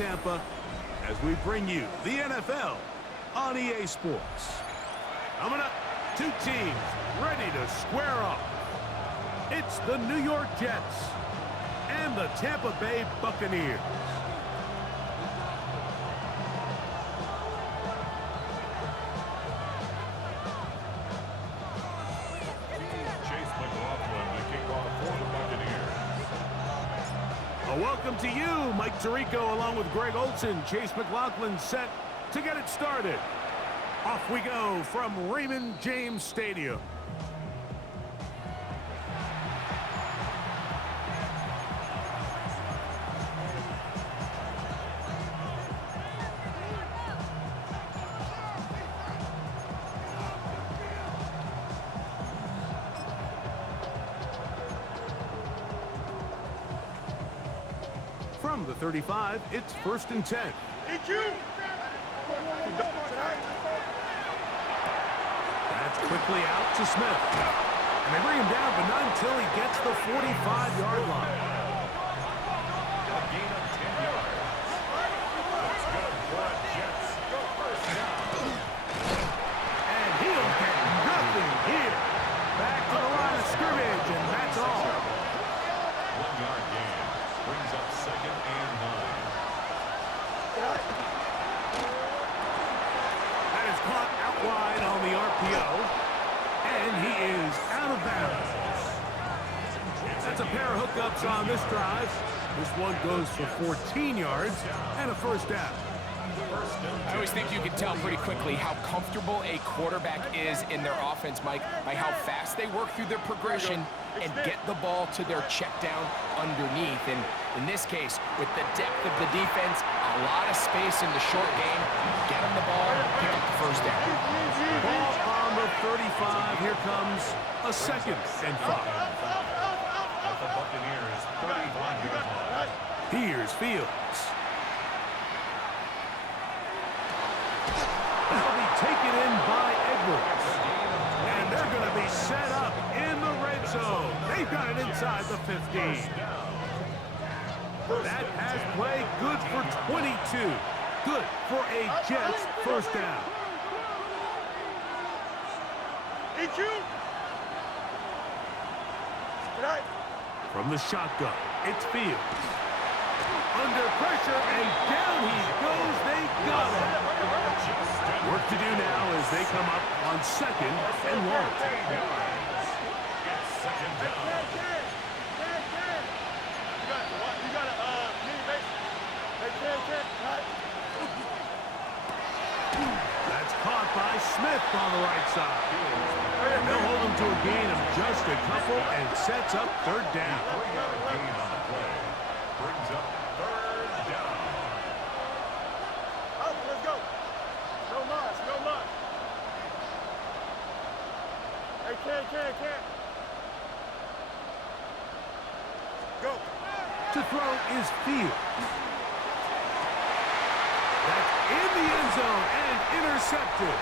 Tampa as we bring you the NFL on EA Sports. Coming up, two teams ready to square off. It's the New York Jets and the Tampa Bay Buccaneers. Welcome to you, Mike Tirico, along with Greg Olson. Chase McLaughlin set to get it started. Off we go from Raymond James Stadium. From the 35, it's 1st and 10. That's quickly out to Smith. And they bring him down, but not until he gets the 45-yard line. A gain of 10 yards. That's good for the Jets. Go first down. And he'll get nothing here. Back to the line of scrimmage, and that's all. 1-yard gain. Brings up 2nd and 9. That is caught out wide on the RPO, and he is out of bounds. That's a pair of hookups on this drive. This one goes for 14 yards and a first down. I always think you can tell pretty quickly how comfortable a quarterback is in their offense, Mike, by how fast they work through their progression and get the ball to their check down underneath. And in this case, with the depth of the defense, a lot of space in the short game, get them the ball, pick up the first down. Ball on the 35. Here comes a 2nd and 5. At the Buccaneers, 31-yard line. Here's Fields. That'll be taken in by Edwards. And they're going to be set up in the red zone. They've got it inside the 15. That has play good for 22. Good for a Jets first down. From the shotgun, it's Fields. Under pressure, and down he goes. They got him. Work to do now as they come up on 2nd and long. That's caught by Smith on the right side. And they'll hold him to a gain of just a couple and sets up 3rd down. Brings up 3rd down. Let's go. No mas, no mas. Hey, can't. Go. To throw is Fields. That's in the end zone and intercepted.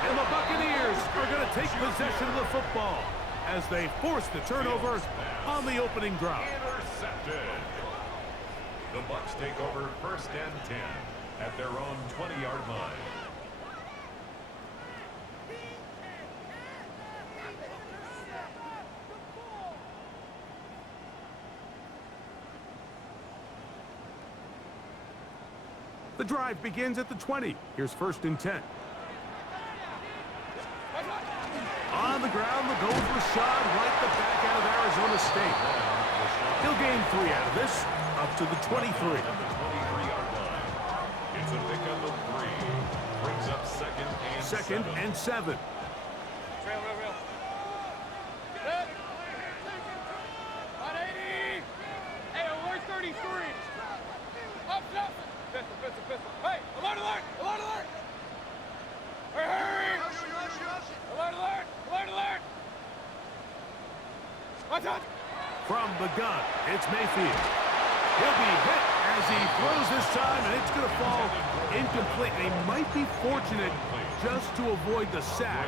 And the Buccaneers are going to take possession of the football as they force the turnover on the opening drive. Intercepted. The Bucs take over 1st and 10 at their own 20-yard line. The drive begins at the 20. Here's 1st and 10. On the ground, the goal for Rashad White, the back out of Arizona State. He'll gain 3 out of this, up to the 23. At the 23-yard line. It's a pickup of 3. Brings up 2nd and 7. Real. On 80. Hey, alert 33. Up. Pistol. Hey, alert. Hurry. Alert. Watch out. From the gun, it's Mayfield. He'll be hit as he throws this time, and it's going to fall incomplete. They might be fortunate just to avoid the sack,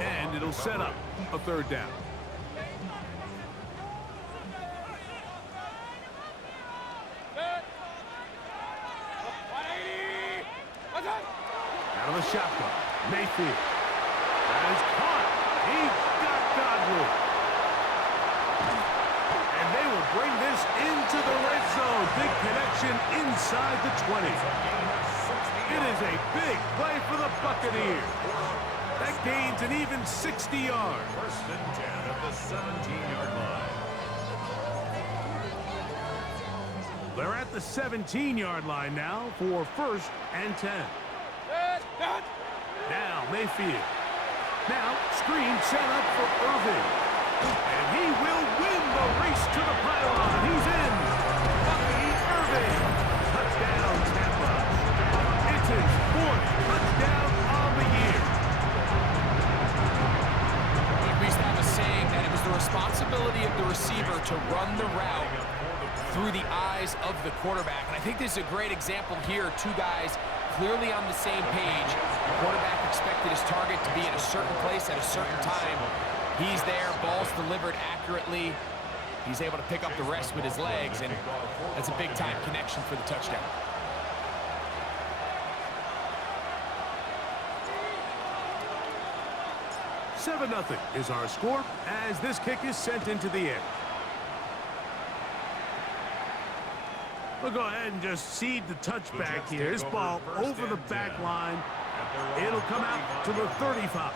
and it'll set up a 3rd down. Out of the shotgun. Mayfield. That is caught. He got Godwin. And they will bring this into the red zone. Big connection inside the 20. It is a big play for the Buccaneers. That gains an even 60 yards. First and 10 at the 17-yard line. They're at the 17-yard line now for first and 10. Now Mayfield. Now screen set up for Irving. And he will win the race to the pylon. He's in. Bucky Irving. Touchdown, Tampa. It's his fourth touchdown on the year. We used to have a saying that it was the responsibility of the receiver to run the route through the eyes of the quarterback. And I think this is a great example here. Two guys clearly on the same page. The quarterback expected his target to be in a certain place at a certain time. He's there, ball's delivered accurately. He's able to pick up the rest with his legs, and that's a big-time connection for the touchdown. Seven 0 is our score as this kick is sent into the air. We'll go ahead and just seed the touchback here. This ball over the back line. It'll come out to the 35.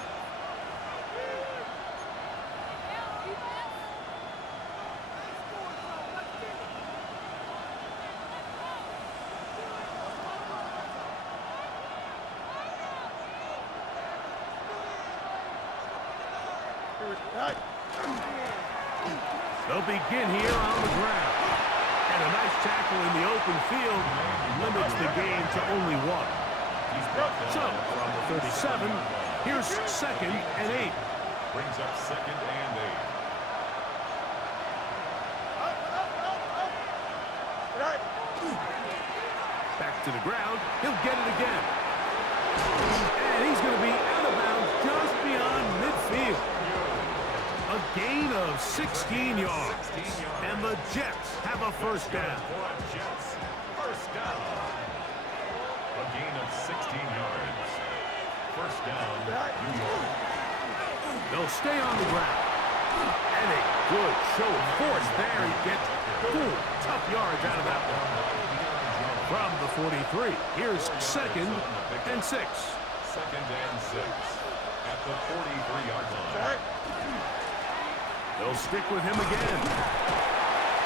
They'll begin here on the ground. And a nice tackle in the open field limits the gain to only one. So, from the 37, here's second and 8. Brings up second and 8. Back to the ground. He'll get it again. And he's going to be out of bounds just beyond midfield. A gain of 16 yards. And the Jets have a first down. Jets, first down. A gain of 16 yards. First down, New York. They'll stay on the ground. And a good show of force there. He gets 4 tough yards out of that one. From the 43, here's second and 6. Second and 6 at the 43-yard line. They'll stick with him again.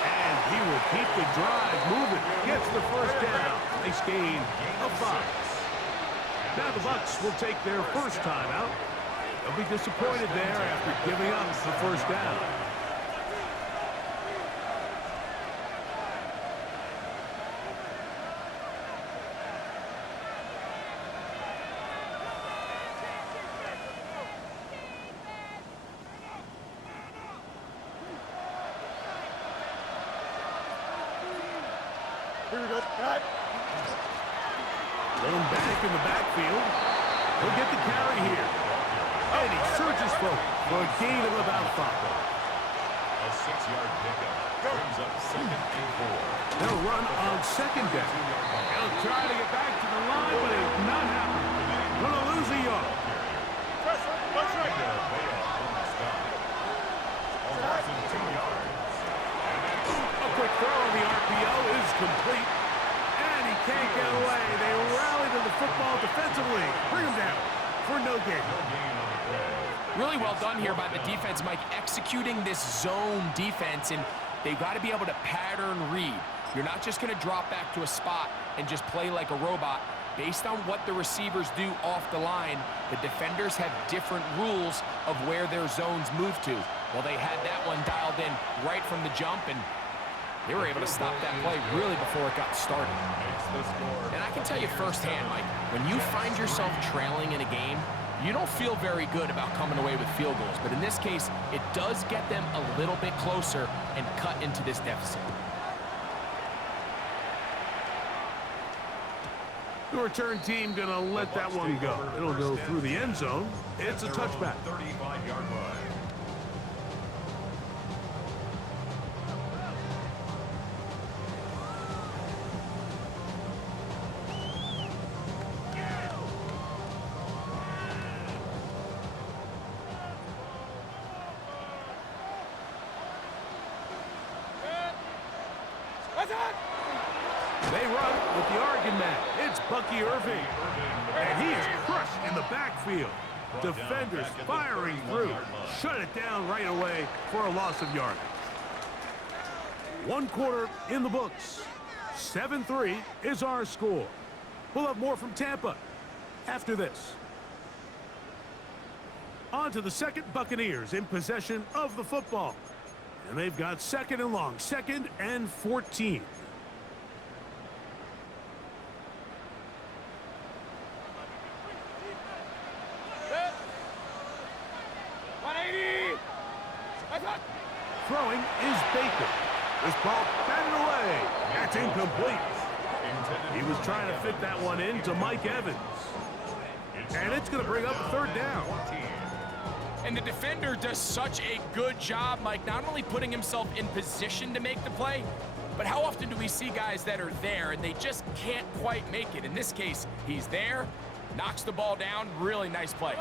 And he will keep the drive moving. Gets the first down. Nice gain of 5. Now the Bucs will take their first time out. They'll be disappointed there after giving up the first down. Thrown back in the backfield. He'll get the carry here. And he surges forward for a gain of about 5. A 6-yard pickup brings up second and 4. They'll run on second down. He'll try to get back to the line, but it's not happening. Gonna lose a yard. A quick throw on the RPO is complete. And he can't get away. They rally to the football defensively. Bring him down for no gain. Really well done here by the defense, Mike, executing this zone defense, and they've got to be able to pattern read. You're not just going to drop back to a spot and just play like a robot. Based on what the receivers do off the line, the defenders have different rules of where their zones move to. Well, they had that one dialed in right from the jump, and they were able to stop that play really before it got started. And I can tell you firsthand, Mike, when you find yourself trailing in a game, you don't feel very good about coming away with field goals. But in this case, it does get them a little bit closer and cut into this deficit. The return team going to let that one go. It'll go through the end zone. It's a touchback. 35-yard line. They run with the Oregon man. It's Bucky Irving. And he is crushed in the backfield. Defenders firing through. Shut it down right away for a loss of yardage. One quarter in the books. 7-3 is our score. We'll have more from Tampa after this. On to the second. Buccaneers in possession of the football. And they've got second and long. 2nd and 14. Throwing is Baker. This ball batted away. That's incomplete. He was trying to fit that one in to Mike Evans. And it's going to bring up a 3rd down. And the defender does such a good job, Mike, not only putting himself in position to make the play, but how often do we see guys that are there and they just can't quite make it? In this case, he's there, knocks the ball down. Really nice play.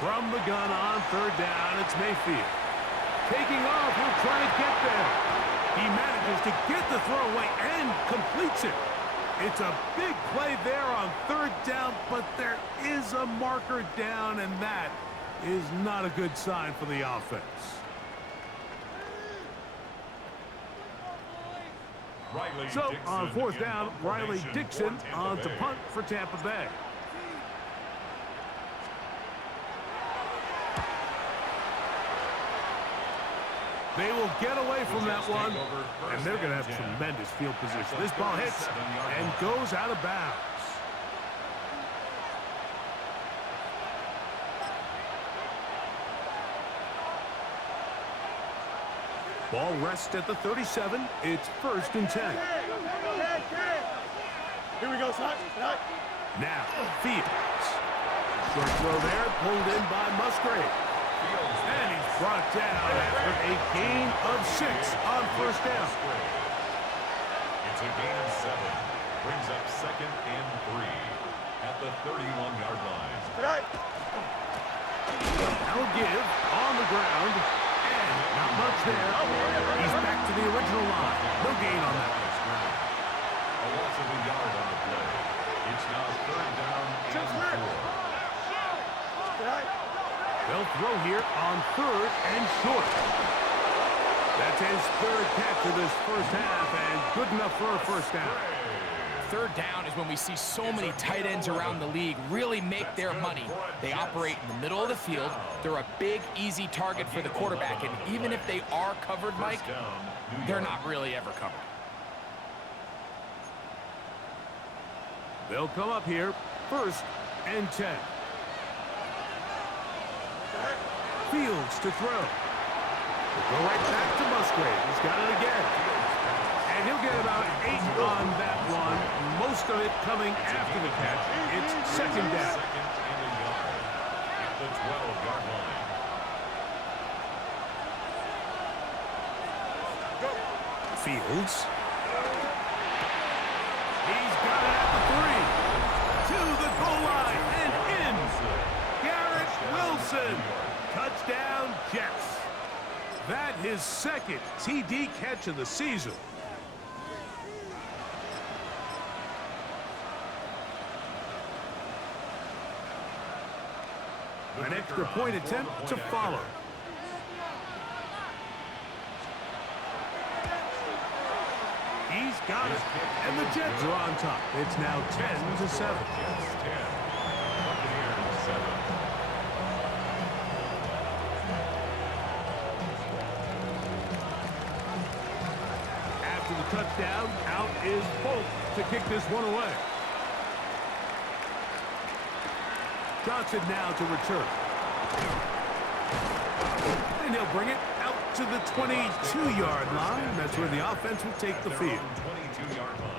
From the gun on 3rd down, it's Mayfield. Taking off, he'll try to get there. He manages to get the throw away and completes it. It's a big play there on 3rd down, but there is a marker down, and that is not a good sign for the offense. So on 4th down, Riley Dixon on to punt for Tampa Bay. They will get away from that one, and they're going to have tremendous field position. This ball hits and goes out of bounds. Ball rests at the 37. It's 1st and 10. Here we go, son. Now, Fields. Short throw there, pulled in by Musgrave. And he's brought down after a gain of 6 on 1st down. It's a gain of 7. Brings up 2nd and 3 at the 31-yard line. Now give on the ground. And not much there. He's back to the original line. No gain on that. A loss of a yard on the play. It's now 3rd down and 4. They'll throw here on 3rd and short. That's his 3rd catch of this 1st half, and good enough for a 1st down. 3rd down is when we see so many tight ends around the league really make their money. They operate in the middle of the field. They're a big, easy target for the quarterback, and even if they are covered, Mike, they're not really ever covered. They'll come up here, 1st and 10. Fields to throw. We'll go right back to Musgrave. He's got it again. And he'll get about 8 on that one. Most of it coming after the catch. It's 2nd down. At the 12-yard line. Fields. He's got it at the 3. To the goal line and in. Garrett Wilson. Touchdown, Jets. That his 2nd TD catch of the season. An extra point attempt to follow. He's got it. And the Jets are on top. It's now 10-7. Jets 10. Buccaneers 7. After the touchdown, out is Polk to kick this one away. Johnson now to return. And he'll bring it out to the 22-yard line. That's where the offense will take the field. 22-yard line.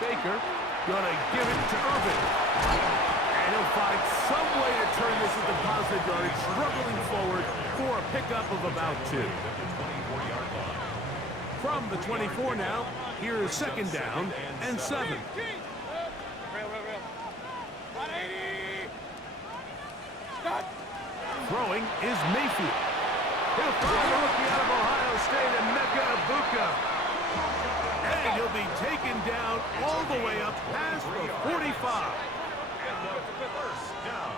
Baker gonna give it to Irving. And he'll find some way to turn this into positive yardage, struggling forward for a pickup of about 2. From the 24 now, here is second down and 7. Real. 180. Cut. Throwing is Mayfield. He'll throw the rookie out of Ohio State, and Mecca Ibuka. And he'll be taken down all the way up past the 45. First down.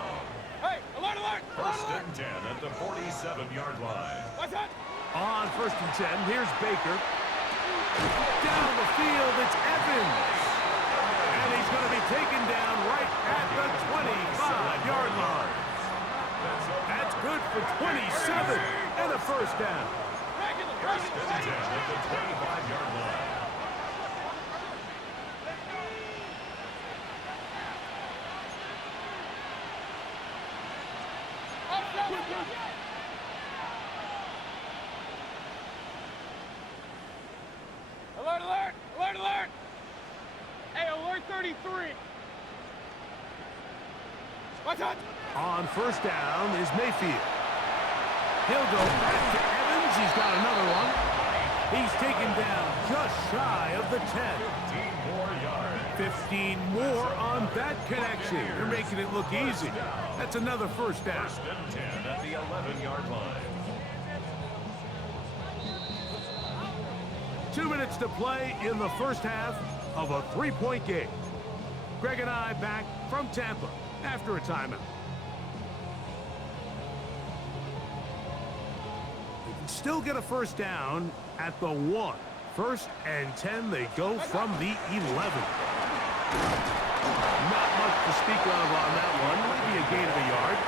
Hey, alert. First and 10 at the 47-yard line. What's that? On first and 10, here's Baker. Down the field, it's Evans. And he's going to be taken down right at the 25-yard line. That's good for 27 and a first down. First and 10 at the 25-yard line. Alert. Hey, alert 33. What's that? On first down is Mayfield. He'll go back to Evans. He's got another one. He's taken down just shy of the 10. 15 more yards. 15 more on that connection. They're making it look easy. That's another first down. First and 10 at the 11-yard line. 2 minutes to play in the first half of a 3-point game. Greg and I back from Tampa after a timeout. They can still get a first down at the 1. First and 10, they go from the 11. Not much to speak of on that one. Maybe a gain of a yard.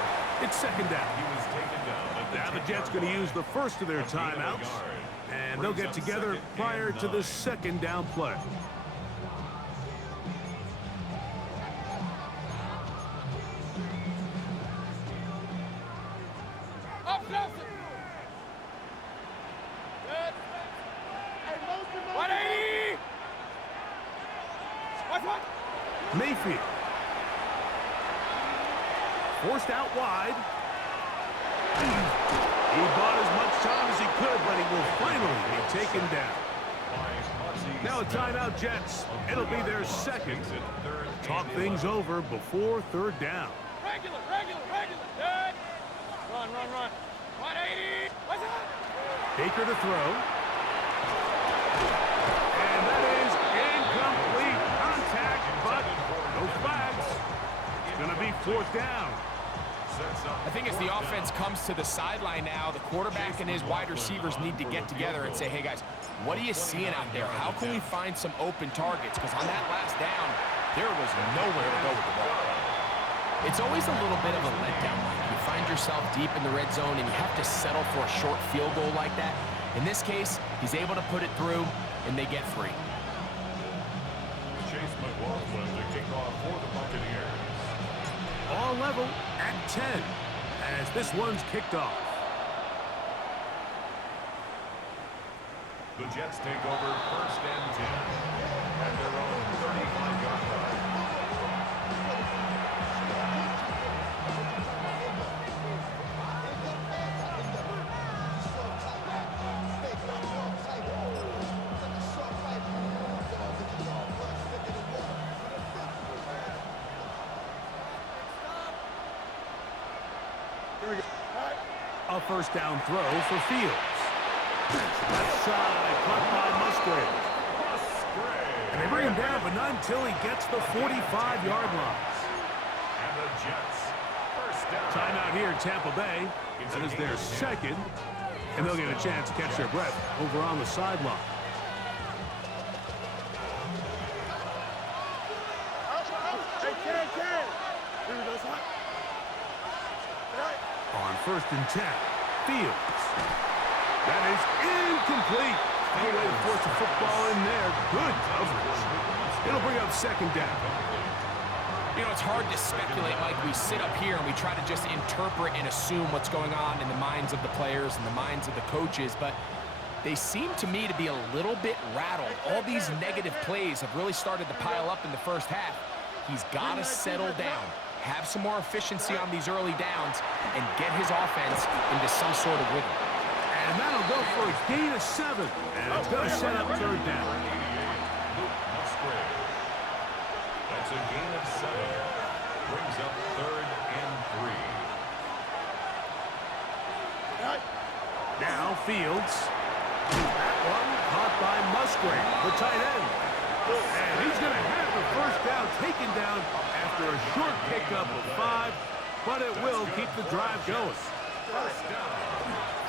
It's second down. He was taken down at the Now the Jets going to use the first of their timeouts. And they'll get together prior to the second down play. Up, Nelson. Good. 180. What's what? Mayfield. Forced out wide. He bought as much time as he could, but he will finally be taken down. Now a timeout, Jets. It'll be their second. Talk things over before third down. Regular. Good. Run. 180. What's that? Baker to throw. And that is incomplete contact, but no flags. It's going to be fourth down. I think as the offense comes to the sideline now, the quarterback and his wide receivers need to get together and say, hey, guys, what are you seeing out there? How can we find some open targets? Because on that last down, there was nowhere to go with the ball. It's always a little bit of a letdown. You find yourself deep in the red zone, and you have to settle for a short field goal like that. In this case, he's able to put it through, and they get free. Chase McLaughlin to kick off for the Buccaneers. All level at 10 as this one's kicked off. The Jets take over first and 10 at their own 35-yard line. A first down throw for Fields. Left side, caught by Musgrave. And they bring him down, but not until he gets the 45-yard line. And the Jets, first down. Timeout here in Tampa Bay. That is their second, and they'll get a chance to catch their breath over on the sideline. Hey, Ken. Here we go, son. On first and 10, Fields. That is incomplete. No way to force the football in there. Good coverage. It'll bring up second down. You know, it's hard to speculate, Mike. We sit up here and we try to just interpret and assume what's going on in the minds of the players and the minds of the coaches, but they seem to me to be a little bit rattled. All these negative plays have really started to pile up in the first half. He's got to settle down. have some more efficiency on these early downs and get his offense into some sort of rhythm. And that'll go for a gain of 7. And it's going to set up third down. That's a gain of 7. Brings up 3rd and 3. Now Fields. That one caught by Musgrave, the tight end. And he's going to have the first down taken down after a short pickup of 5, but it will keep the drive going.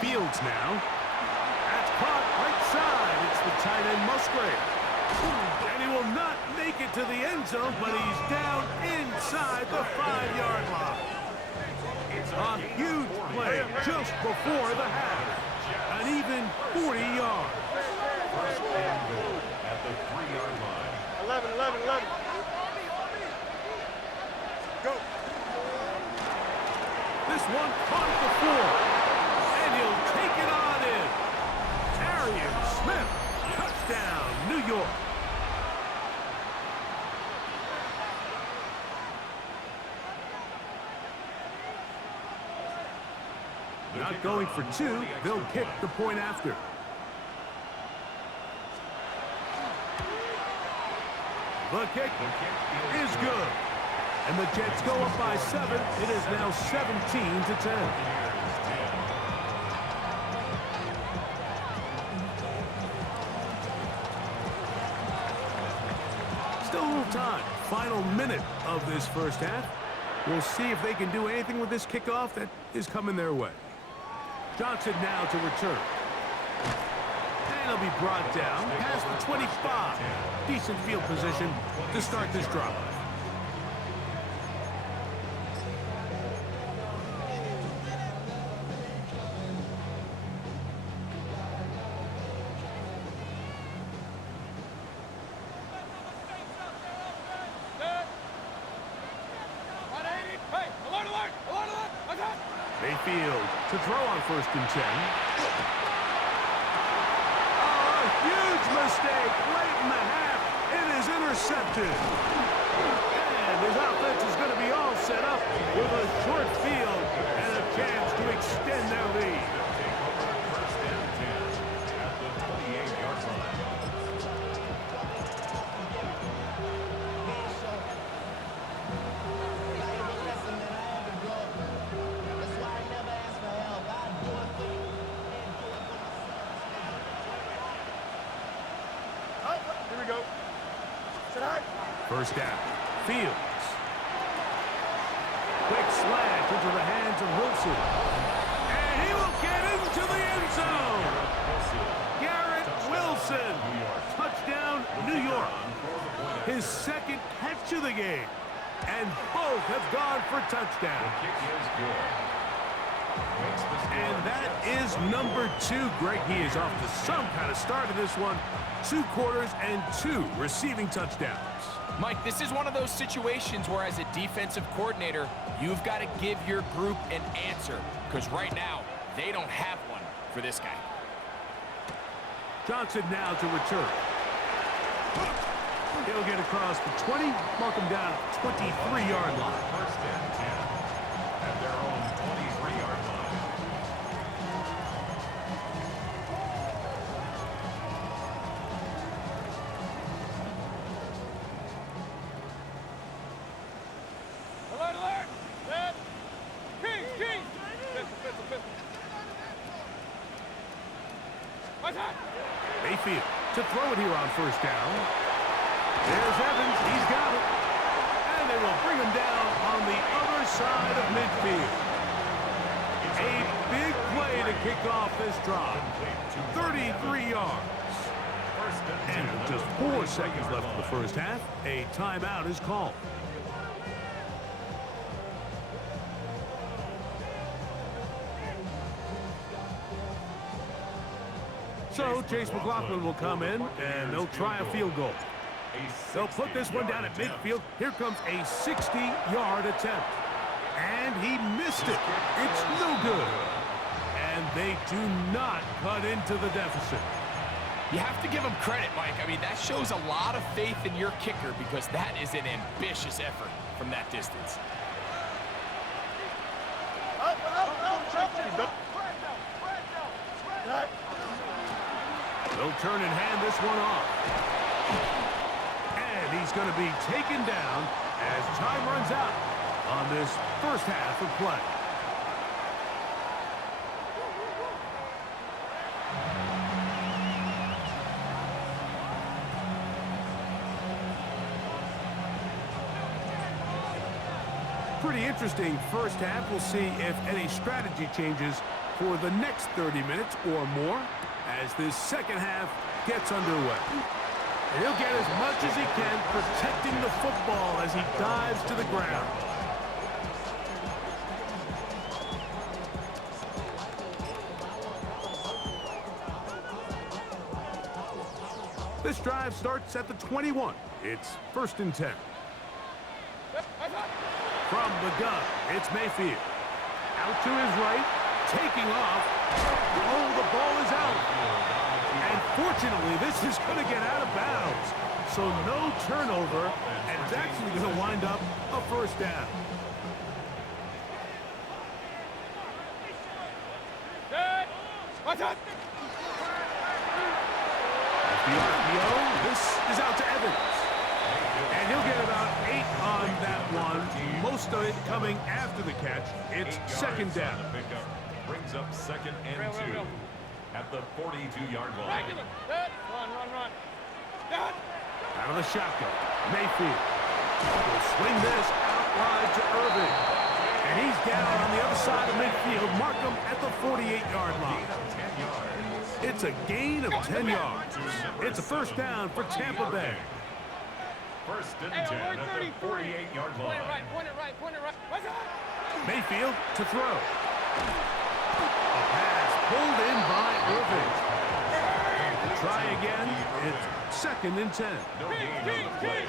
Fields now. That's caught right side. It's the tight end Musgrave. And he will not make it to the end zone, but he's down inside the 5-yard line. A huge play just before the half. An even 40 yards. First and goal at the 3-yard line. 11. Go. This one caught at the 4. And he'll take it on in. Arian Smith. Touchdown, New York. Not going for 2. They'll kick the point after. The kick is good. And the Jets go up by 7. It is now 17-10. Still a little time. Final minute of this first half. We'll see if they can do anything with this kickoff that is coming their way. Johnson now to return. And he'll be brought down past the 25. Decent field position to start this drive. Mayfield to throw on 1st and 10. Oh, a huge mistake late in the half. It is intercepted. And his offense is going to be all set up with a short field and a chance to extend their lead. First and 10 at the 28-yard line. Here we go. First down. Fields. Quick slant into the hands of Wilson. And he will get into the end zone. Garrett Wilson. Touchdown, New York. His 2nd catch of the game. And both have gone for touchdowns. Kick is good. And that is number 2. Greg, he is off to some kind of start in this one. 2 quarters and 2 receiving touchdowns. Mike, this is one of those situations where as a defensive coordinator, you've got to give your group an answer. Because right now, they don't have one for this guy. Johnson now to return. He'll get across the 20, mark him down at the 23-yard line. First and 10 at their own 23-yard line. Alert! Set. King! Pistol. What's that? Mayfield to throw it here on 1st down. There's Evans. He's got it. And they will bring him down on the other side of midfield. A big play to kick off this drive. 33 yards. And with just 4 seconds left in the first half, a timeout is called. So Chase McLaughlin will come in, and they'll try a field goal. They'll put this one down at midfield. Here comes a 60-yard attempt. And he missed it. It's no good. And they do not cut into the deficit. You have to give him credit, Mike. I mean, that shows a lot of faith in your kicker because that is an ambitious effort from that distance. They'll turn and hand this one off. And he's going to be taken down as time runs out on this first half of play. Pretty interesting first half. We'll see if any strategy changes for the next 30 minutes or more as this second half gets underway. And he'll get as much as he can protecting the football as he dives to the ground. This drive starts at the 21. It's 1st and 10. From the gun, it's Mayfield. Out to his right, taking off. Oh, the ball is out. And fortunately, this is going to get out of bounds. So no turnover, and it's actually going to wind up a first down. The RPO, this is out to Evans. And he'll get about 8 on that one. Most of it coming after the catch. It's 2nd down. Brings up 2nd and 2 at the 42-yard line. Run. Out of the shotgun, Mayfield will swing this out wide to Irving. And he's down on the other side of midfield. Mark him at the 48-yard line. It's a gain of 10 yards. It's a first down for Tampa Bay. 1st and 10 at the 48-yard line. Point it right. Mayfield to throw. A pass pulled in by Irving. Try again. It's 2nd and 10. No gain on the play.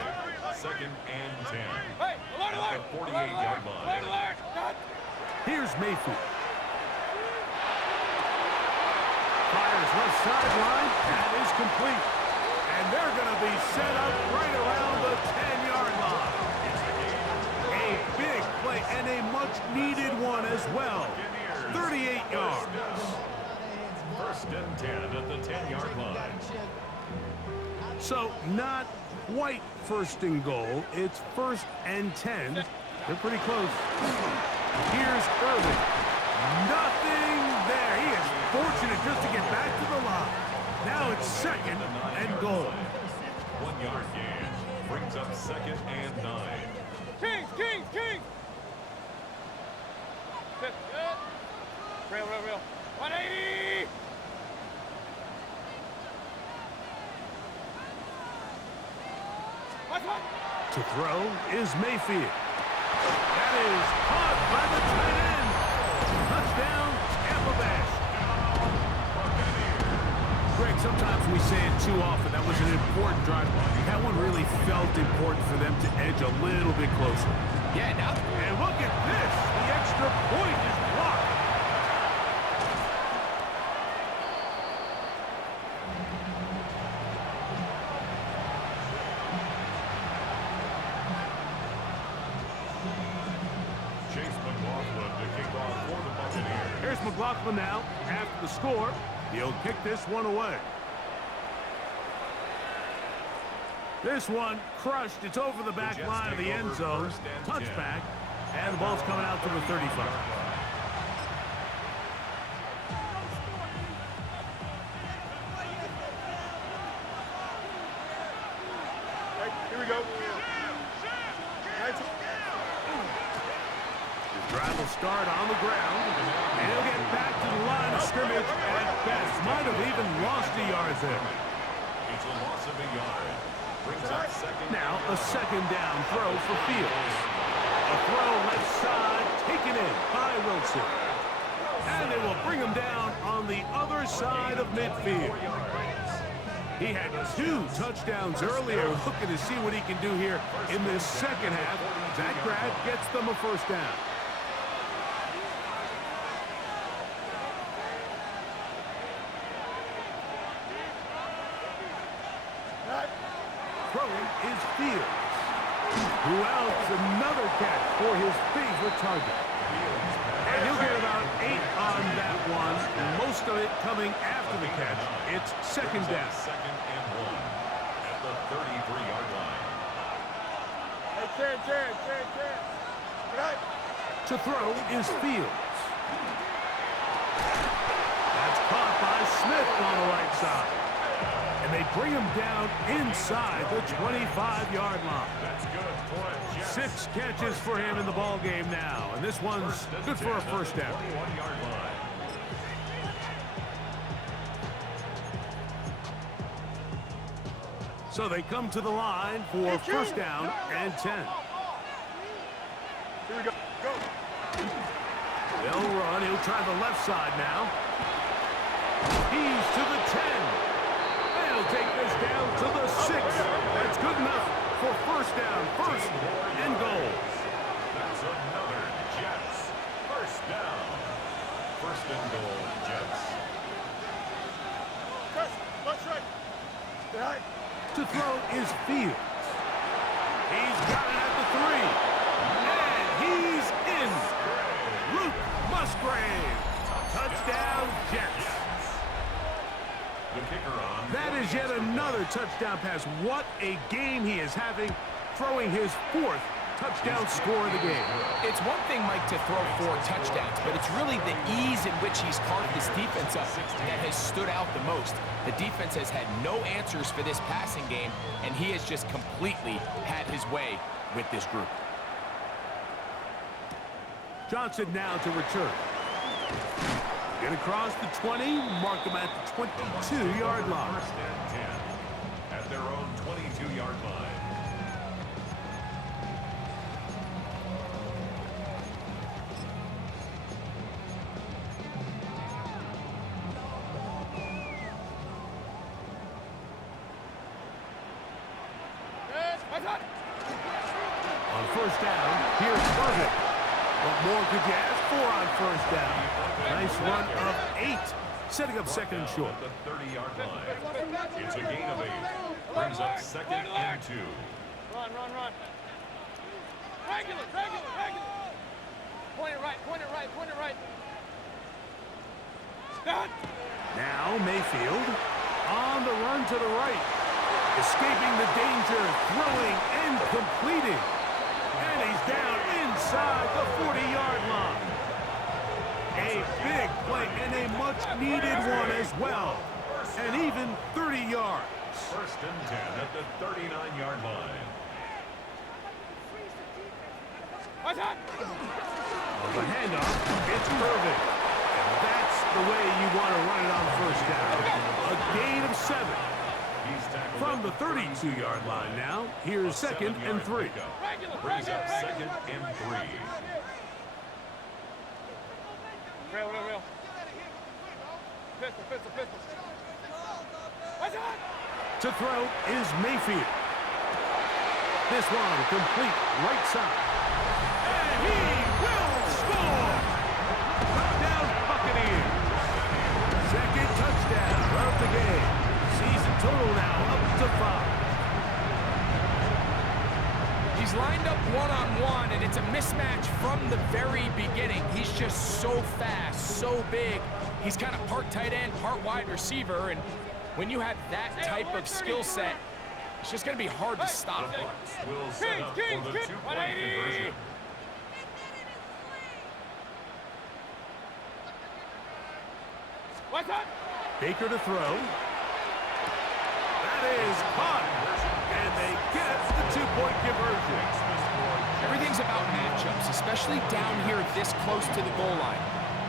2nd and 10 at the 48-yard line. Here's Mayfield. Fires left sideline. That is complete. And they're going to be set up right around the 10-yard line. A big play and a much-needed one as well. 38 yards. 1st and 10 at the 10-yard line. So not quite 1st and goal. It's 1st and 10. They're pretty close. Here's Irving. Nothing there. He is fortunate just to get back to the line. Now it's 2nd and goal. 1-yard gain brings up 2nd and 9. King. Real. 180. To throw is Mayfield. That is caught by the tight end. Touchdown, Tampa Bay. Greg, sometimes we say it too often. That was an important drive. That one really felt important for them to edge a little bit closer. Yeah, now. And look at this. The extra point is blocked. Here's McLaughlin now after the score. He'll kick this one away. This one crushed. It's over the back line of the end zone. Touchback. And the ball's coming out to the 35. Here we go. Drive will start on the ground, and he'll get back to the line of scrimmage at best. Might have even lost a yard there. It's a loss of a yard. Brings up 2nd. Now a 2nd down throw for Fields. A throw left side, taken in by Wilson. And they will bring him down on the other side of midfield. He had 2 touchdowns earlier, looking to see what he can do here in this second half. That grab gets them a first down. Throwing is Fields. Who else? Another catch for his favorite target. And he'll get about on that one. Most of it coming after the catch. It's second down. Second and 1 at the 33-yard line. Hey, Ken. Right. To throw is Fields. That's caught by Smith on the right side. And they bring him down inside the 25-yard line. That's good for a Jets. 6 catches for him in the ball game now. And this one's good for a first down. 21-yard line. So they come to the line for first down and 10. Here we go. Go. They'll run. He'll try the left side now. He's to the 10. They'll take this down to the 6. That's good enough for first down. First and goal. That's another Jets. First down. First and goal, Jets. Chris, left side. Behind. To throw is Fields. He's got it at the 3. And he's in. Luke Musgrave. Touchdown, Jets. The kicker on. That is yet another touchdown pass. What a game he is having, throwing his 4th touchdown score of the game. It's one thing, Mike, to throw 4 touchdowns, but it's really the ease in which he's carved this defense up that has stood out the most. The defense has had no answers for this passing game, and he has just completely had his way with this group. Johnson now to return. Get across the 20, mark them at the 22-yard line. First and 10 at their own 22-yard line. On first down, here's Perfect. What more could you ask for on first down? Nice run of 8, setting up second and short. At the 30-yard line. It's a gain of 8. Brings up second and 2. Run. Regular. Point it right. Dad. Now Mayfield on the run to the right. Escaping the danger, throwing and completing. And he's down inside the 40-yard line. A big play and a much-needed one as well. And even 30 yards. First and 10 at the 39-yard line. On the handoff, it's Irving. And that's the way you want to run it on first down. A gain of 7. He's tackled From the at 32-yard line now, here's second and 3. Brings up second and 3. Real. Pistol. To throw is Mayfield. This one complete right side. And he will score! Touchdown Buccaneers. Second touchdown of the game. Season total now up to 5. He's lined up one-on-one, and it's a mismatch from the very beginning. He's just so fast, so big. He's kind of part tight end, part wide receiver, and when you have that type of skill set, it's just going to be hard to stop him. Will set up for the 2-point conversion. Baker to throw. That is caught. And they get the 2-point conversion. Everything's about matchups, especially down here this close to the goal line.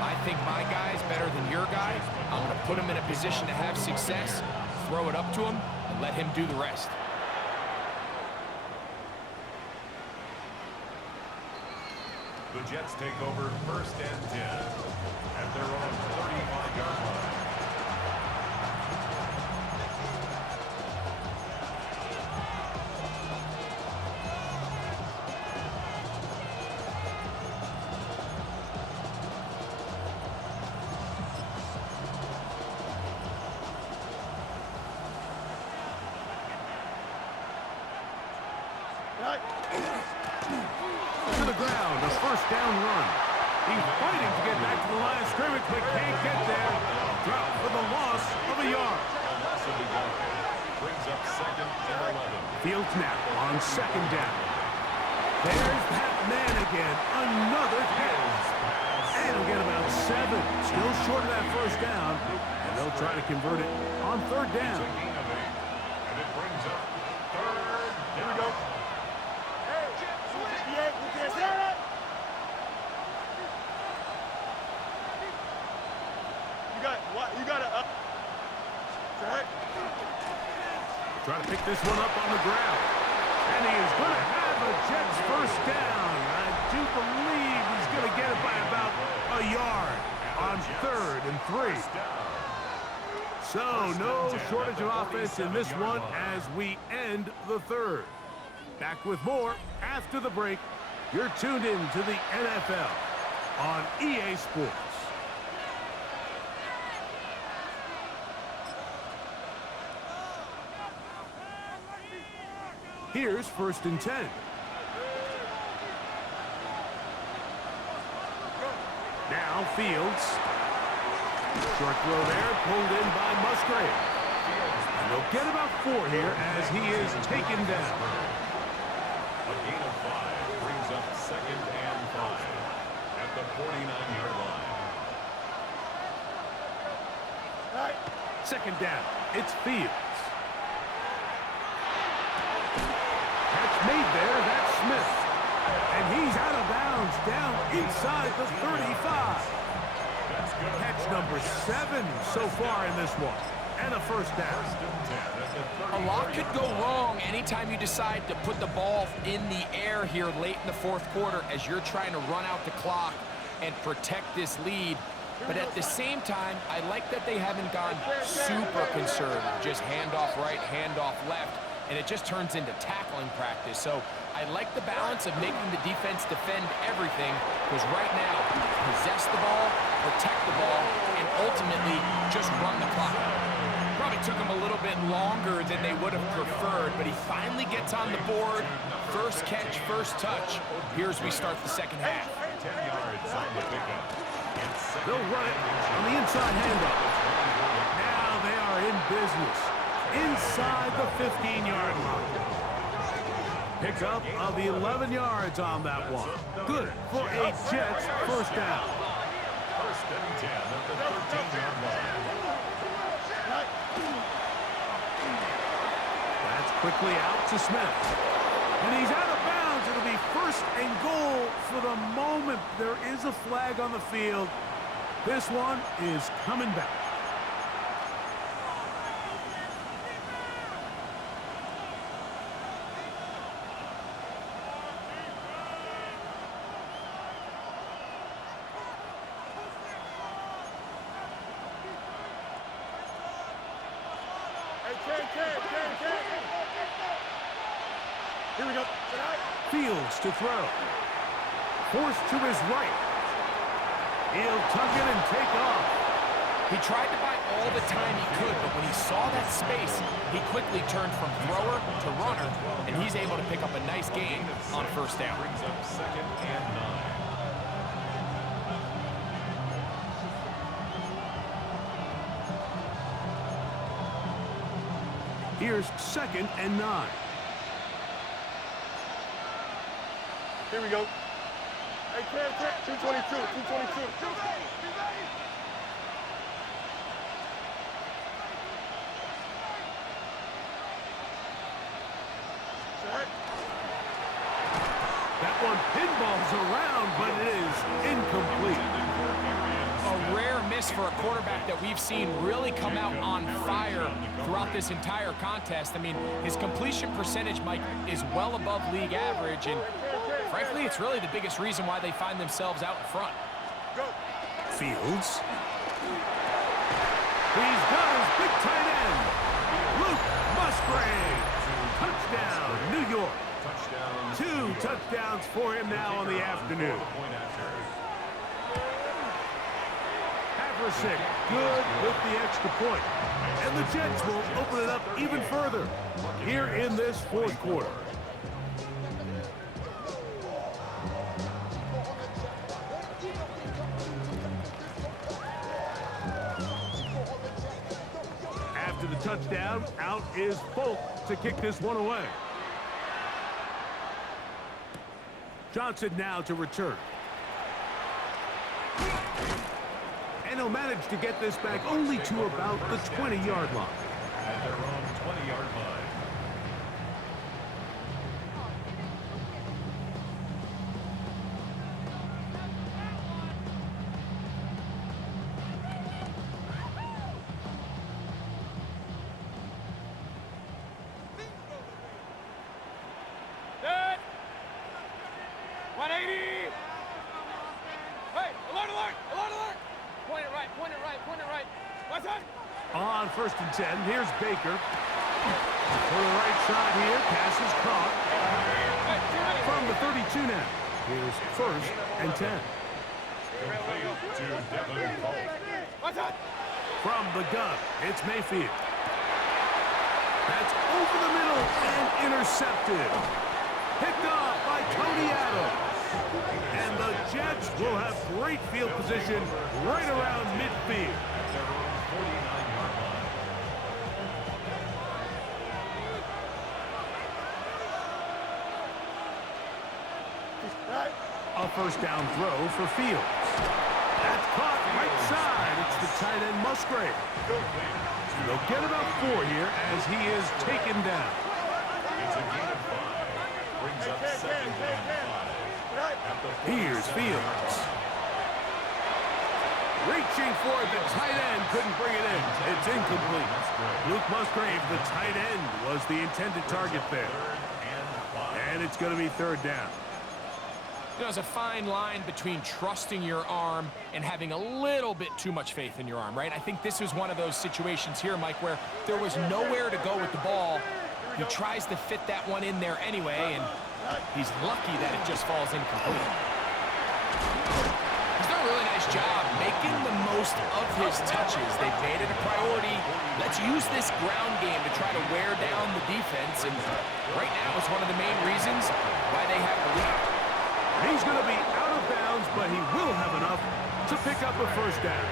I think my guy's better than your guy. I'm going to put him in a position to have success, throw it up to him, and let him do the rest. The Jets take over first and 10 at their own 35-yard line. To the ground, a first down run. He's fighting to get back to the line of scrimmage, but can't get there. Drop for the loss of a yard. A loss of a yard. Brings up 2nd and 11. Field snap on 2nd down. There's that man again. Another hit. And he'll get about 7. Still short of that 1st down. And they'll try to convert it on 3rd down. It's a gain of 8. And it brings up 3rd. Here we go. Hey, you got to track. Try to pick this one up on the ground. And he is going to have a Jets 1st down. I do believe he's going to get it by about a yard on 3rd and 3. So no shortage of offense in this one as we end the 3rd. Back with more after the break. You're tuned in to the NFL on EA Sports. Here's 1st and 10. Now Fields. Short throw there, pulled in by Musgrave. And they'll get about 4 here as he is taken down. A gain of 5 brings up 2nd and 5 at the 49-yard line. 2nd down. It's Fields. Catch made there. That's Smith. And he's out of bounds down inside the 35. Catch number 7 so far in this one. And a 1st down. A lot could go wrong anytime you decide to put the ball in the air here late in the 4th quarter as you're trying to run out the clock and protect this lead. But at the same time, I like that they haven't gone super conservative. Just handoff right, handoff left, and it just turns into tackling practice. So I like the balance of making the defense defend everything, because right now, possess the ball, protect the ball, and ultimately just run the clock out. Probably took him a little bit longer than they would have preferred, but he finally gets on the board. 1st catch, 1st touch. Here's we start the 2nd half. 10 yards on the pickup. They'll run it on the inside handoff. Now they are in business inside the 15-yard line. Pickup of 11 yards on that one. Good for a Jets 1st down. 1st and 10 at the 13-yard line. That's quickly out to Smith. And he's out of bounds. It'll be 1st and goal for the moment. There is a flag on the field. This one is coming back. Here we go. Fields to throw. Forced to his right. He'll tuck it and take off. He tried to buy all the time he could, but when he saw that space, he quickly turned from thrower to runner, and he's able to pick up a nice gain on 1st down. Brings up 2nd and 9. Here's 2nd and 9. Here we go. Hey, 222, 222. That one pinballs around, but it is incomplete. A rare miss for a quarterback that we've seen really come out on fire throughout this entire contest. I mean, his completion percentage, Mike, is well above league average, and frankly, it's really the biggest reason why they find themselves out in front. Fields. He's got his big tight end, Luke Musgrave. Touchdown, New York. 2 touchdowns for him now on the afternoon. Haversick, good with the extra point. And the Jets will open it up even further here in this 4th quarter. touchdown. Out is Folk to kick this one away. Johnson now to return. And he'll manage to get this back only to about the 20-yard line. At their own 20-yard line. Set. 180. Hey, alert, alert, alert, alert. Point it right, point it right, point it right. What's that? On 1st and 10, here's Baker. For the right side here, pass is caught. Hey, too many. From the 32 now, here's 1st and 10. Complete to Devin Polk. What's that? From the gun, it's Mayfield. That's over the middle and intercepted. Picked off by Tony Adams. And the Jets will have great field position right around midfield. At their own 49-yard line. A first down throw for Fields. That's caught right side. It's the tight end Musgrave. So they'll get about 4 here as he is taken down. It's a gain of 5. Brings up 2nd and 5. At the Here's Fields. Reaching for it, the tight end couldn't bring it in. It's incomplete. Luke Musgrave, the tight end, was the intended target there. And it's going to be 3rd down. There's a fine line between trusting your arm and having a little bit too much faith in your arm, right? I think this was one of those situations here, Mike, where there was nowhere to go with the ball. He tries to fit that one in there anyway, and he's lucky that it just falls incomplete. He's done a really nice job making the most of his touches. They've made it a priority. Let's use this ground game to try to wear down the defense, and right now it's one of the main reasons why they have the lead. He's going to be out of bounds, but he will have enough to pick up a 1st down.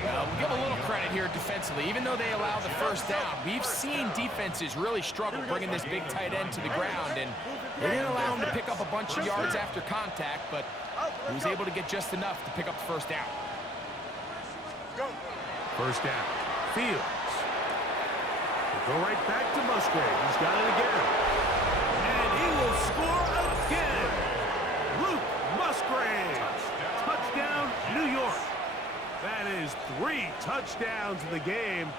We'll give a little credit here defensively. Even though they allow the 1st down, we've seen defenses really struggle bringing this big tight end to the ground, and they didn't allow him to pick up a bunch of yards after contact, but he was able to get just enough to pick up the 1st down. 1st down. Fields. They go right back to Musgrave. He's got it again. And he will score again. Luke Musgrave. Touchdown, New York. That is 3 touchdowns in the game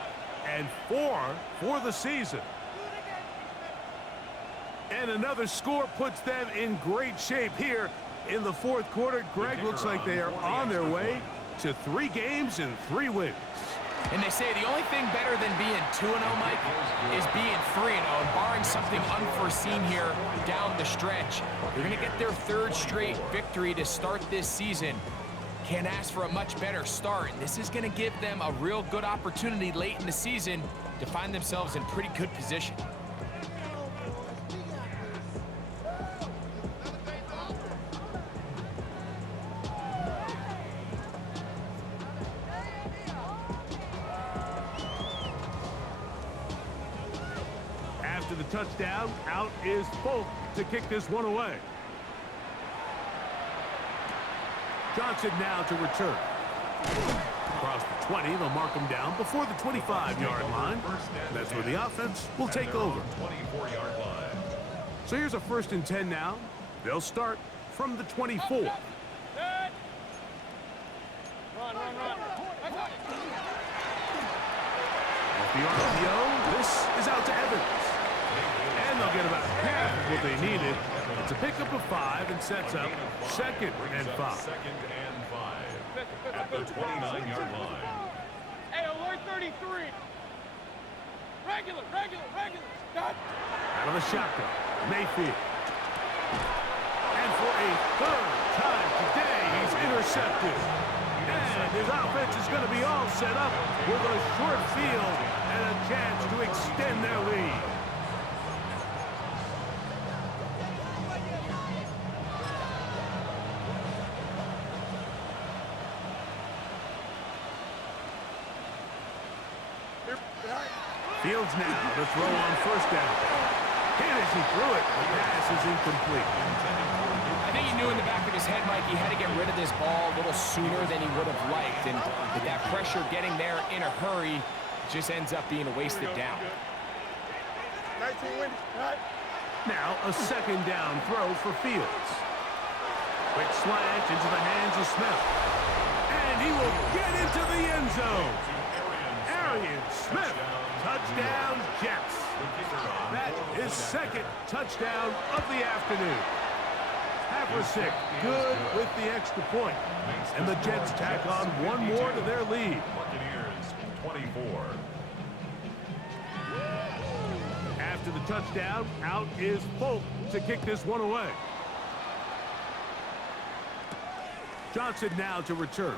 and 4 for the season. And another score puts them in great shape here in the 4th quarter. Greg, looks like they are on their way to 3 games and 3 wins. And they say the only thing better than being 2-0, Mike, is being 3-0. And barring something unforeseen here down the stretch, they're going to get their 3rd straight victory to start this season. Can't ask for a much better start. And this is going to give them a real good opportunity late in the season to find themselves in pretty good position. After the touchdown, out is Folk to kick this one away. Johnson now to return. Across the 20, they'll mark him down before the 25-yard line. That's where the offense will take over. 24-yard line. So here's a 1st and 10 now. They'll start from the 24. Set. Run, run, run. What's that? Off the RPO, this is out to Evans. And they'll get about half of what they needed. It's a pickup of 5 and sets up 2nd and 5. 2nd and 5. At the 29-yard line. Hey, alert 33. Regular, regular, regular. Got. Out of the shotgun, Mayfield. And for a 3rd time today, he's intercepted. And his offense is going to be all set up with a short field and a chance to extend their lead. Fields now to throw on first down. Hit as he threw it. The pass is incomplete. I think he knew in the back of his head, Mike, he had to get rid of this ball a little sooner than he would have liked. And with that pressure getting there in a hurry, it just ends up being a wasted down. 19 Wendy. Now a second down throw for Fields. Quick slant into the hands of Smith. And he will get into the end zone. Arian Smith. Touchdown, Jets. That is second touchdown of the afternoon. Haversick good with the extra point. And the Jets tack on one more to their lead. Buccaneers 24. After the touchdown, out is Folk to kick this one away. Johnson now to return.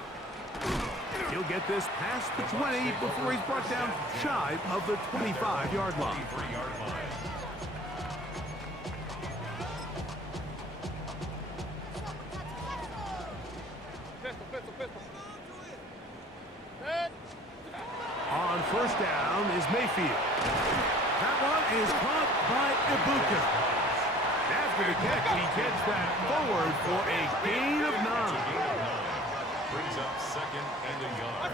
He'll get this past the 20 before he's brought down shy of the 25-yard line. 23-yard line. Pistol. Set. On first down is Mayfield. That one is caught by Ibuka. After the catch, he gets that forward for a gain of 9. Brings up second and a yard.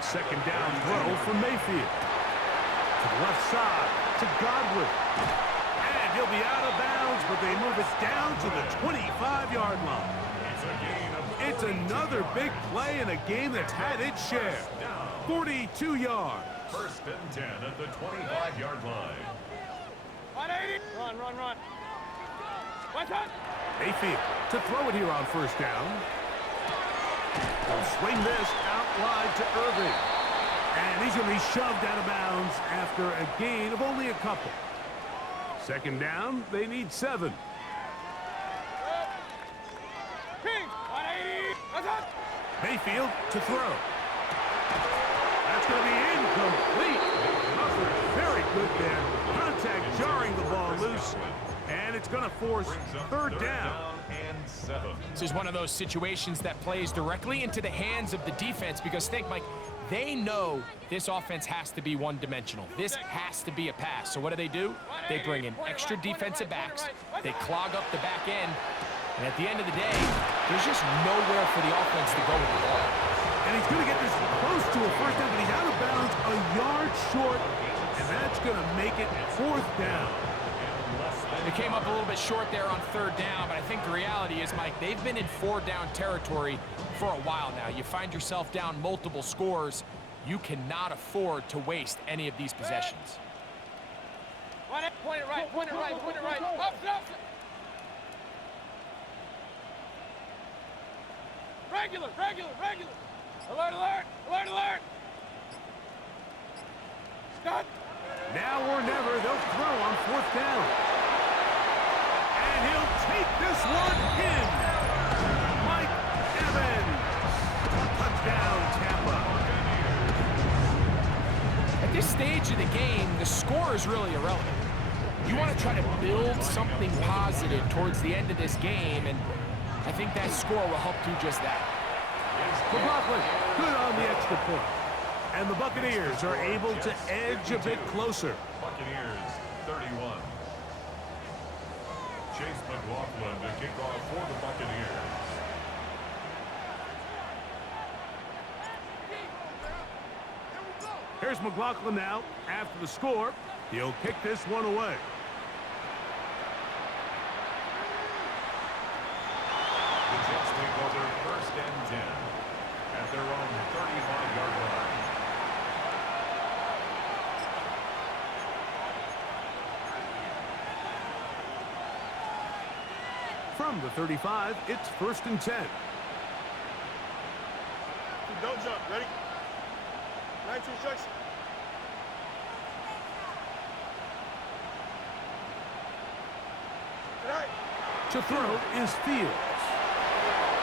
Second down throw for Mayfield. To the left side to Godwin. And he'll be out of bounds, but they move it down to the 25-yard line. It's another big play in a game that's had its share. 42 yards. First and 10 at the 25-yard line. 180. Run. What's up? Mayfield to throw it here on first down. He'll swing this out wide to Irving. And he's going to be shoved out of bounds after a gain of only a couple. Second down, they need 7. King. 180. What's up? Mayfield to throw. That's going to be incomplete. Crawford very good there. Contact jarring the ball loose. And it's going to force third down. And 7. This is one of those situations that plays directly into the hands of the defense because think, Mike, they know this offense has to be one-dimensional. This has to be a pass. So what do? They bring in extra defensive backs. They clog up the back end. And at the end of the day, there's just nowhere for the offense to go with the ball. And he's going to get this close to a first down, but he's out of bounds a yard short. And that's going to make it fourth down. They came up a little bit short there on third down, but I think the reality is, Mike, they've been in 4-down territory for a while now. You find yourself down multiple scores. You cannot afford to waste any of these possessions. Point it right. Up. Regular. Alert. Stop. Now or never, they'll throw on fourth down. And he'll take this one in. Mike Evans. Touchdown, Tampa. At this stage of the game, the score is really irrelevant. You want to try to build something positive towards the end of this game, and I think that score will help do just that. McLaughlin, good on the extra point. And the Buccaneers are able to edge a bit closer. Buccaneers 31. Chase McLaughlin to kick off for the Buccaneers. Here's McLaughlin now. After the score, he'll kick this one away. The Jets take over first and 10 at their own 35-yard line. From the 35, it's first and 10. Don't jump. Ready? 19 instruction. Tonight. To throw is Fields.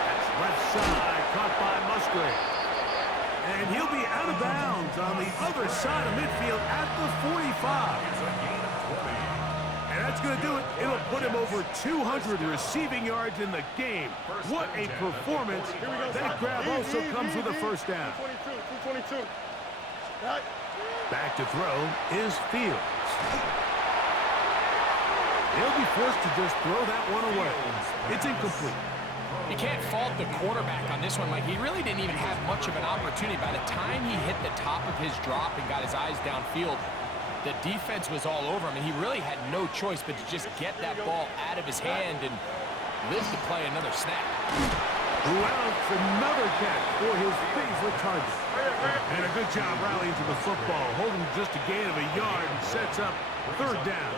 That's left side, caught by Musgrave. And he'll be out of bounds on the other side of midfield at the 45. And that's going to do it. It'll put him over 200 receiving yards in the game. What a performance. That grab also comes with a first down. 222. 222. Right. Back to throw is Fields. He'll be forced to just throw that one away. It's incomplete. You can't fault the quarterback on this one, Mike. He really didn't even have much of an opportunity. By the time he hit the top of his drop and got his eyes downfield, the defense was all over him, and he really had no choice but to just get that ball out of his hand and live to play another snap. Louds another catch for his favorite target. And a good job rallying to the football, holding just a gain of a yard and sets up third down.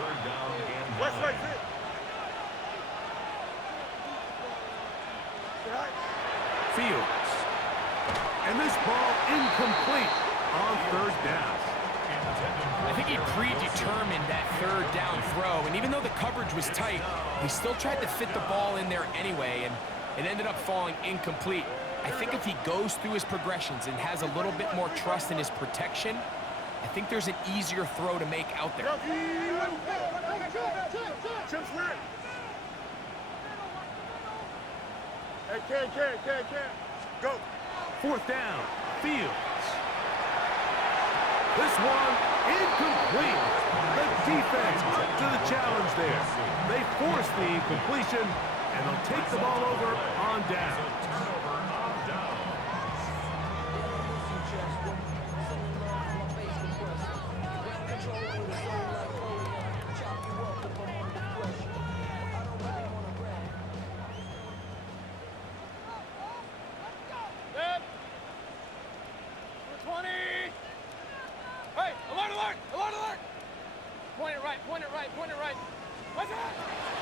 Fields. And this ball incomplete on third down. I think he predetermined that third down throw, and even though the coverage was tight, he still tried to fit the ball in there anyway, and it ended up falling incomplete. I think if he goes through his progressions and has a little bit more trust in his protection, I think there's an easier throw to make out there. Go. Fourth down, Fields. This one incomplete. The defense up to the challenge there. They force the incompletion, and they'll take the ball over on down.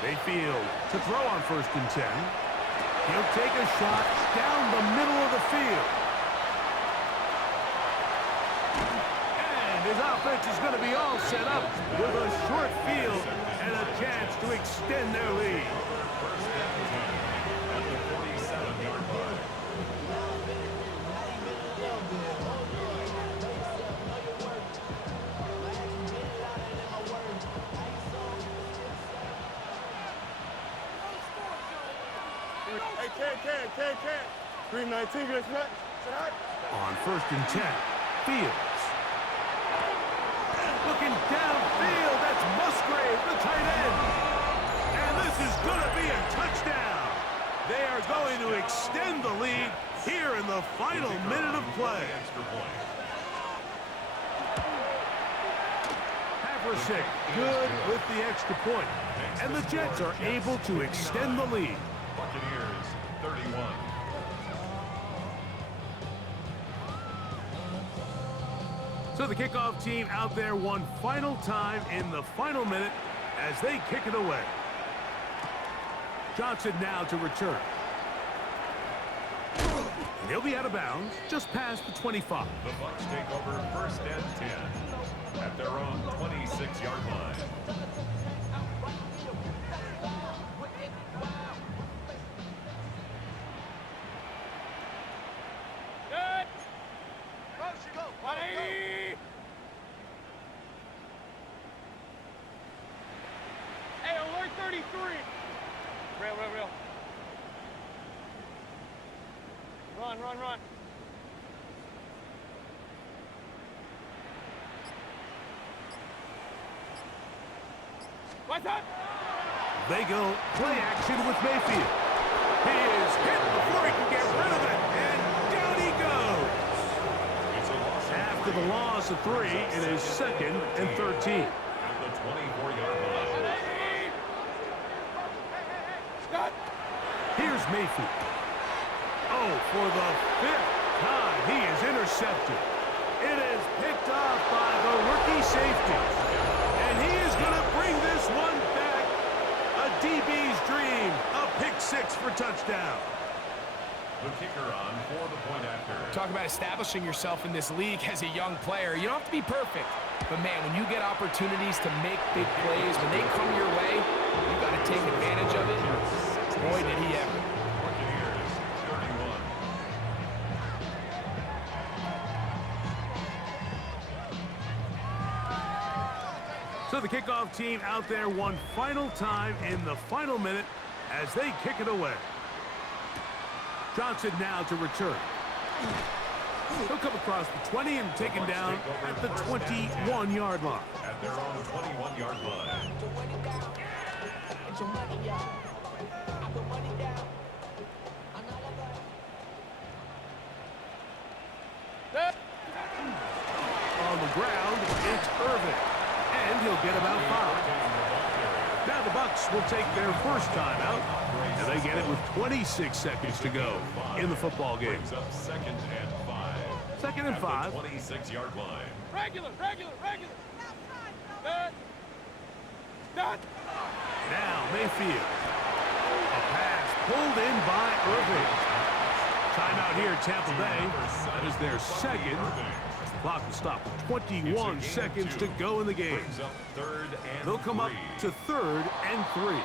Mayfield to throw on 1st and 10. He'll take a shot down the middle of the field. And his offense is going to be all set up with a short field and a chance to extend their lead. Can't. 319, good snap. On 1st and 10, Fields. Looking downfield, that's Musgrave, the tight end. And this is going to be a touchdown. They are going to extend the lead here in the final minute of play. Haversick, good with the extra point. And the Jets are able to extend the lead. Buccaneers, 31. So the kickoff team out there one final time in the final minute as they kick it away. Johnson now to return. And he'll be out of bounds just past the 25. The Bucs take over 1st and 10 at their own 26-yard line. Run. What's up? They go play action with Mayfield. He is hit before he can get rid of it, and down he goes. After the loss of 3, it is 2nd and 13. At the 24-yard line. Here's Mayfield. Oh, for the 5th time, he is intercepted. It is picked off by the rookie safety. And he is going to bring this one back. A DB's dream. A pick-6 for touchdown. The kicker on for the point after. Talk about establishing yourself in this league as a young player. You don't have to be perfect. But, man, when you get opportunities to make big plays, when they come your way, you got to take advantage of it. Boy, did he ever. Buccaneers, 31. So the kickoff team out there one final time in the final minute as they kick it away. Johnson now to return. He'll come across the 20 and taken down at the 21-yard line. At their own 21-yard line. On the ground, it's Irvin, and he'll get about 5. Now the Bucs will take their first timeout, and they get it with 26 seconds to go in the football game. Brings up 2nd and 5. 2nd and 5. 26-yard line. Regular. Dot. Now Mayfield. A pass pulled in by Irvin. Timeout here at Tampa Bay. That is their second. As the clock will stop with 21 seconds to go in the game. Brings up 3rd and They'll come up 3. to 3rd and 3.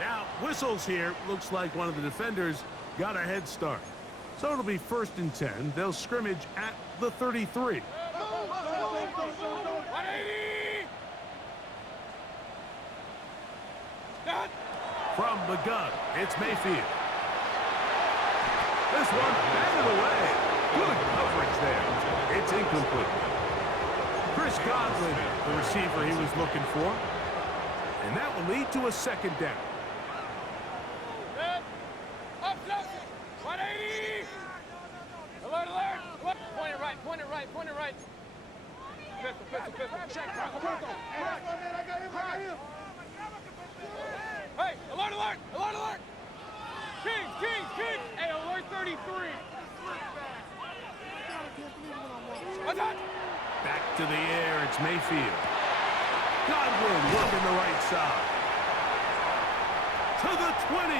Now, whistles here. Looks like one of the defenders got a head start. So it'll be 1st and 10. They'll scrimmage at the 33. 180. Dot. From the gun, it's Mayfield. This one batted away. Good coverage there. It's incomplete. Chris Godwin, the receiver he was looking for. And that will lead to a 2nd down. Up, 180. Alert. Point it right. Pistol. Check. Hey, alert. King. Hey, alert 33. What's that? Back to the air, it's Mayfield. Godwin working the right side. To the 20.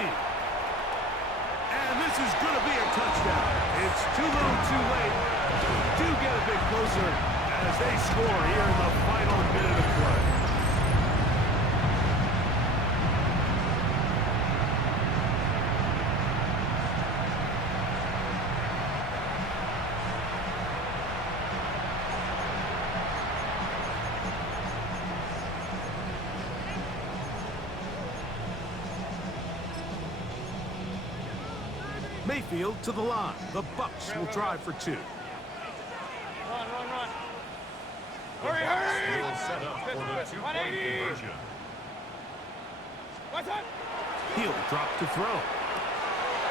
And this is going to be a touchdown. It's too little too late. Do get a bit closer as they score here in the final minute of play. Mayfield to the line. The Bucs will drive for 2. Run. Hurry. Still set up for the 2-point 180. conversion. What's that? He'll drop to throw.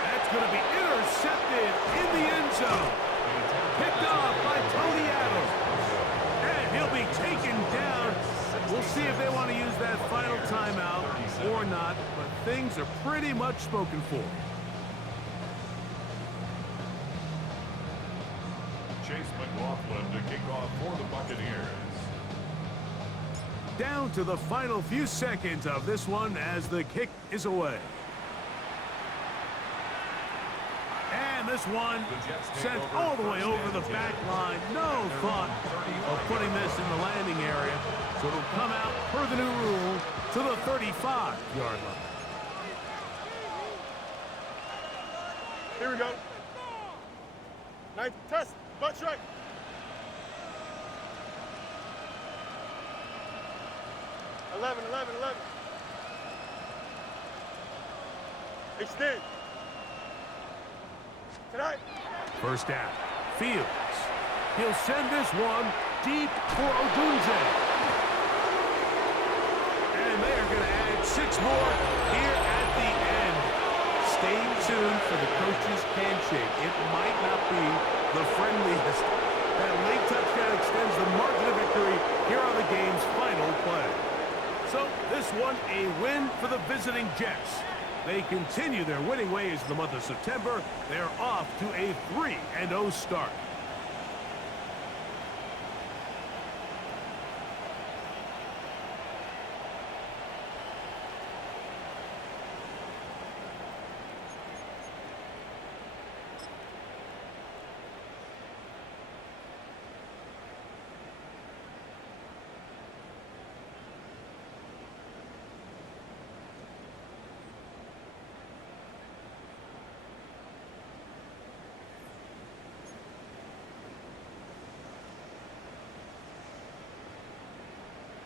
That's going to be intercepted in the end zone. Picked off by Tony Adams. And he'll be taken down. We'll see if they want to use that final timeout or not, but things are pretty much spoken for. Chase McLaughlin to kick off for the Buccaneers. Down to the final few seconds of this one as the kick is away. And this one sent all the way over the back line. No thought of putting this in the landing area. So it'll come out per the new rule to the 35-yard line. Here we go. Knife test. Butt strike. Eleven. Extend. Tonight. First down. Fields. He'll send this one deep for Odunze. And they are going to add 6 more here at the end. Stay tuned for the coach's handshake. It might not be the friendliest. That late touchdown extends the margin of victory here on the game's final play. So this one a win for the visiting Jets. They continue their winning ways in the month of September. They're off to a 3-0 start.